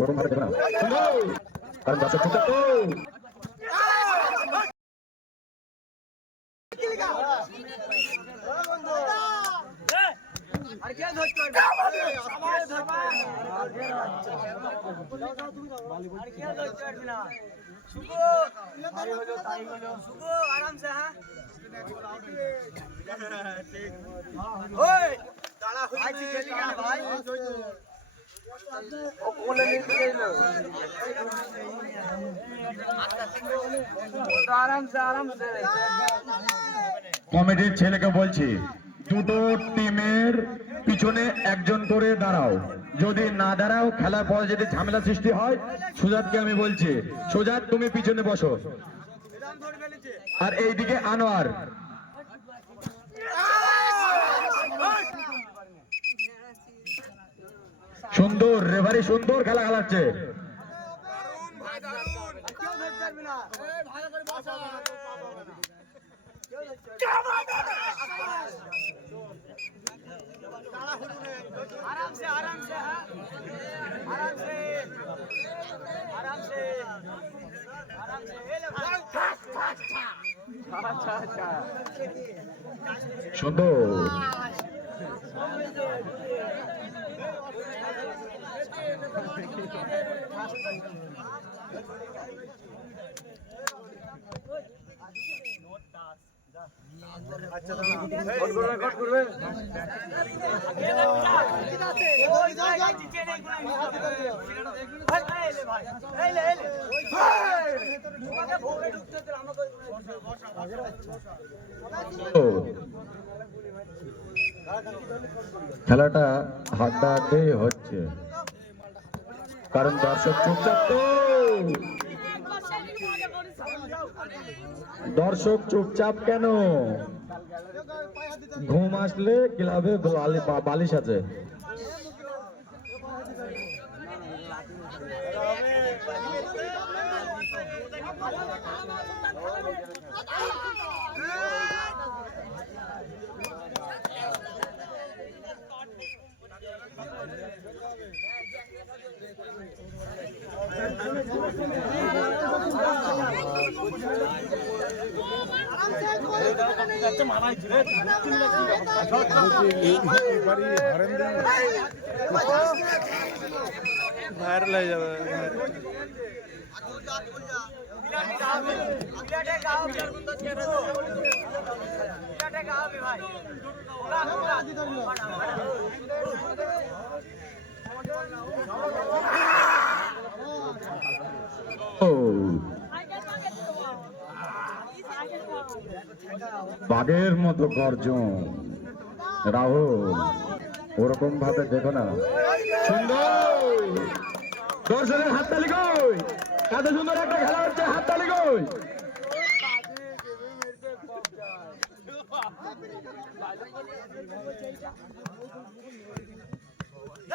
ওরকম ভাবে দেখো না কারণ দর্শক চুপ থাকো। কমিটির ছেলেকে বলছি, দুটো টিমের পিছনে একজন করে দাঁড়াও। যদি না দাঁড়াও, খেলার পরে যদি ঝামেলা সৃষ্টি হয়, সুজাতকে আমি বলছি, সুজাত, তুমি পিছনে বসো। আর এইদিকে আনোয়ার সুন্দর রেভারি সুন্দর খেলা খেলাচ্ছে। সুন্দর। খেলাটা হাড্ডাহাড্ডি হচ্ছে। কারণ দর্শক চুপচাপ তো। দর্শক চুপচাপ কেন? ঘুম আসলে ক্লাবে বালি- বালিশ আছে। গাও বিরাটে গাও ভাই। বাঘের মতো গর্জন। রাহুল, ওরকম ভাবে দেখো না। সুন্দর। দর্শকের হাততালি কই? সুন্দর একটা খেলা হচ্ছে, হাততালি কই?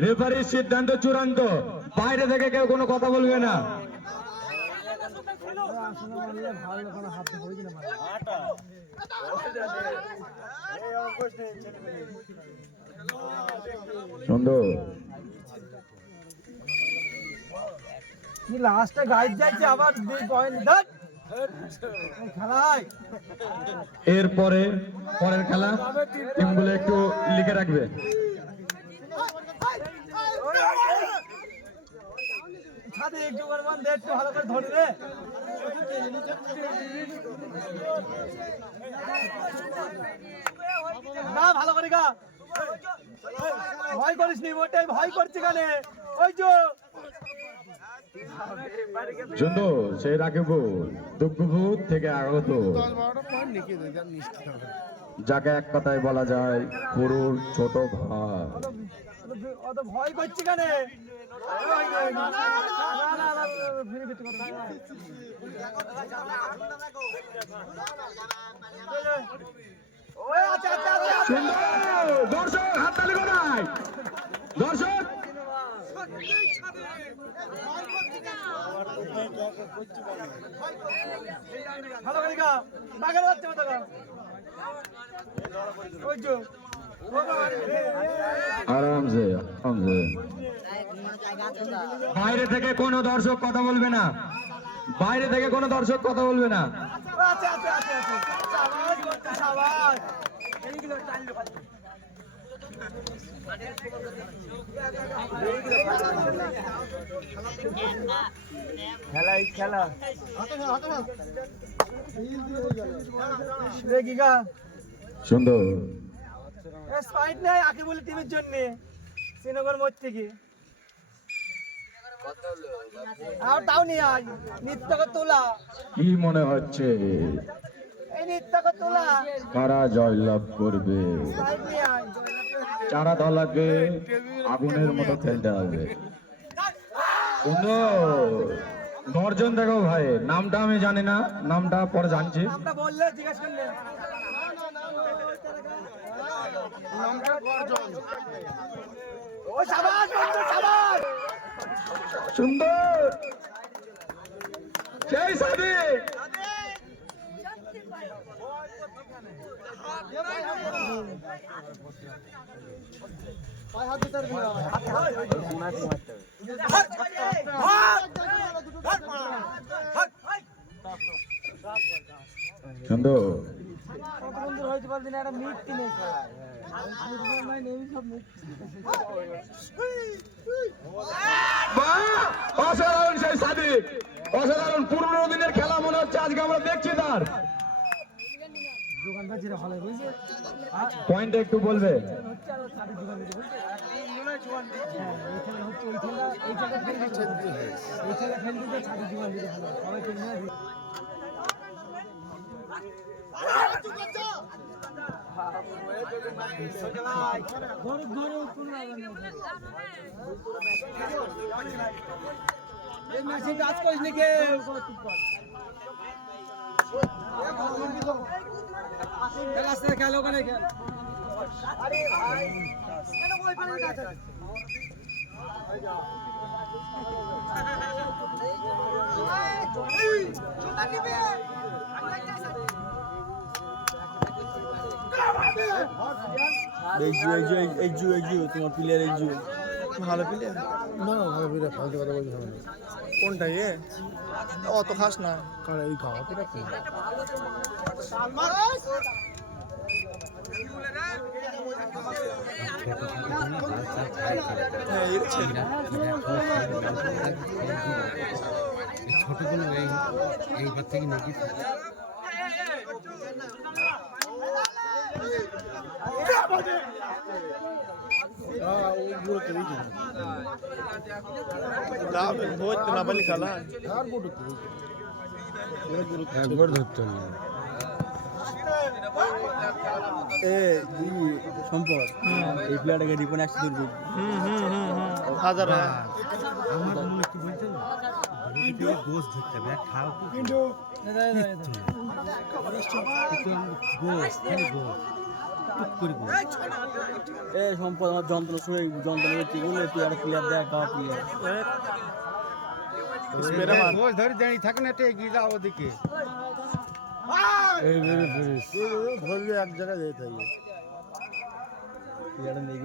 রেফারির সিদ্ধান্ত চূড়ান্ত। বাইরে থেকে কেউ কোনো কথা বলবে না। কি লাস্টে গাইড যাচ্ছে আবার দুই পয়েন্ট এরপরে পরের খেলা টিমগুলো একটু লিখে রাখবে। ছাদে একটু করবান দে একটু ভালো করে ধরি রে না, ভালো করে গা। ভয় করিস নি ওটাই ভয় কানে ওই সেই দুঃখভূত থেকে আগত। যাকে এক কথায় বলা যায়, পুরুর ছোট ভাই। অত ভয় করছি কেন? দর্শক হাততালি কোথায় দর্শক ভালো করে গা। বাগের বাচ্চা মতো গা বাইরে থেকে কোনো দর্শক কথা বলবে না। বাইরে থেকে কোনো দর্শক কথা বলবে না। সুন্দর। স্পাইট নেই আকে বলে টিমের জন্য। শ্রীনগর মোড় থেকে। আর তাও নিয়ে আয় নিত্যকে তোলা কি মনে হচ্ছে? এই নিত্যকে তোলা কারা জয়লাভ করবে? চারা দলাকে আগুনের মতো খেলতে হবে। গর্জন দেখো ভাই নামটা আমি জানি না নামটা পরে জানছি। বললে জিজ্ঞেস করলে। সুন্দর। সেই সাথে সুন্দর। কত বন্ধু হয়েছে বলদিন একটা মিট কিনে! অসাধারণ সেই সাদিক অসাধারণ পুরনো দিনের খেলা মনে হচ্ছে আজকে আমরা দেখছি তার পয়েন্ট একটু বলবে কাজ করিস নি কে আসতে খেলো ওখানে খেল জু এই জু এই জু এই জু তোমার প্লেয়ার এই জু ভালো প্লেয়ার না ভালো বিরা ফালতু কথা বলছি না। কোনটা এ? অত খাস না। কারণ এই খাওয়া কি? হ্যাঁ ছোটগুলো এইবার থেকে নাকি ভোজ না বলি খেলা একবার ধরতে সম্পদ এই প্লেয়ারটাকে রিপন একশো দূর হাজার আমার মনে কি বলছে গোস ধরতে হবে খাও গোস গোস গোস এ সম্পদ আমার যন্ত্র শুয়ে যন্ত্র হচ্ছে বলে তুই একটা প্লেয়ার দেখ গাওয়া প্লেয়ার ধরে দাঁড়িয়ে থাকে না এটা এগিয়ে যাও ওদিকে। এই বেরে বেরে ধরলে এক জায়গায় যেতে থাকবে প্লেয়ারটা নিয়ে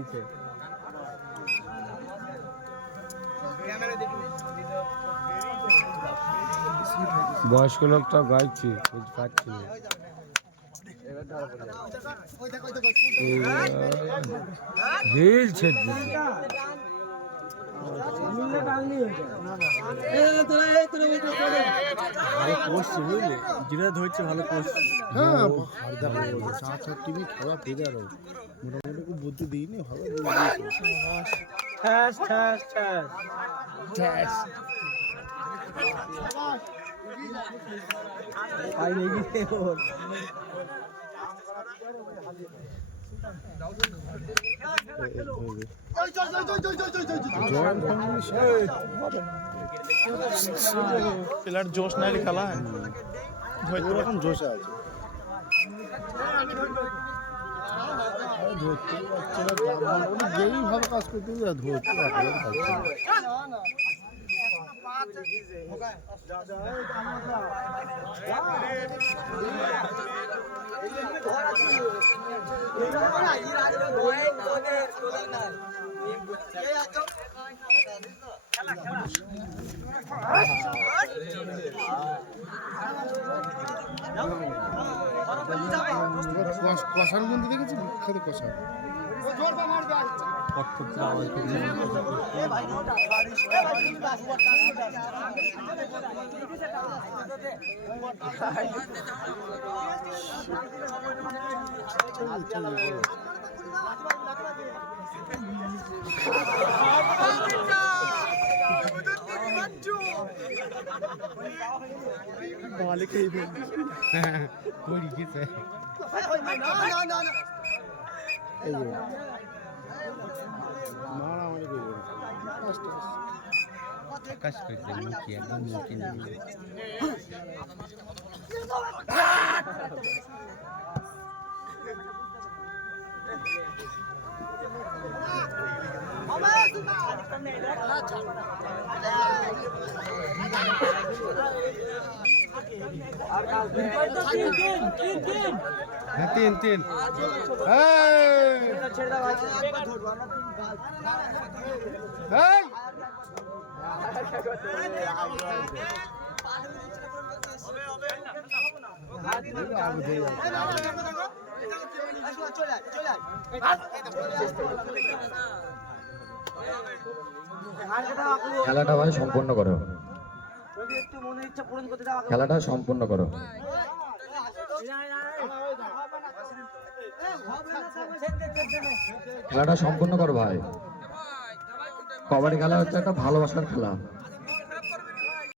বয়স্ক লোকটা গাইছে বুঝতে পারছি না। হিল ছেদ ভালো করছে বুঝলি যেটা ধরছে ভালো করছে হ্যাঁ চার চার টিমে খেলা মোটামুটি খুব বুদ্ধি দিইনি ভালো ঠ্যাস ঠ্যাস ঠ্যাস ওর প্লেয়ার জোশ নাই খেলা ওরকম জোশে আছে ধরতে পারছে না ব্রাহ্মণ ওরা যেই ভাবে কাজ করতে ধরতে পারছে না। এবার কষ- কষার মধ্যে দেখেছি বিখ্যাত কষা কটকট আওয়াজ করছে। করি গেছে এই যে মারামারি তিন তিন এই! এই! খেলাটা ভাই সম্পূর্ণ করো। খেলাটা সম্পূর্ণ করো। খেলাটা সম্পূর্ণ করো ভাই। কবাডি খেলা হচ্ছে একটা ভালোবাসার খেলা।